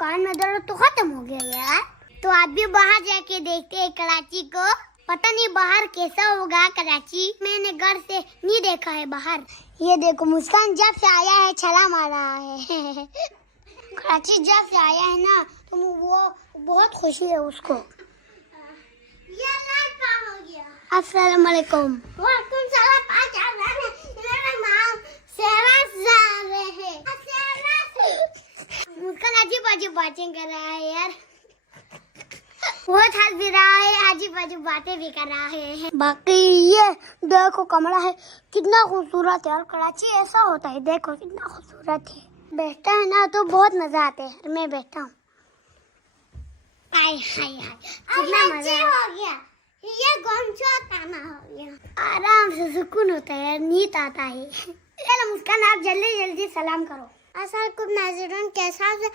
कान में दर्द तो खत्म हो गया यार। तो आप भी बाहर जाके देखते हैं कराची को, पता नहीं बाहर कैसा होगा कराची। मैंने घर से नहीं देखा है बाहर। ये देखो मुस्कान जब से आया है छला मार रहा है। कराची जब से आया है ना तो वो बहुत खुशी है उसको। ये कहाँ हो गया? अस्सलाम वालेकुम। वालेकुम सलाम। मेरा नाम सहराज जा रहे हैं। मुस्कान अजीब अजीब बातें कर रहा है यार। वो हंस भी रहा है, अजीब अजीब बातें भी कर रहा है। बाकी ये देखो कमरा है कितना खूबसूरत है। और कराची ऐसा होता है, देखो कितना खूबसूरत है। बैठता है ना तो बहुत मजा आता है। मैं बैठता हूँ, हाय हाय हाय कितना मजा हो गया। ये गमछा ताना हो गया। आराम से सुकून होता है, नींद आता है। चलो मुस्कान आप जल्दी जल्दी सलाम करो। अस्सलाम वालेकुम नाज़रीन, कैसा है?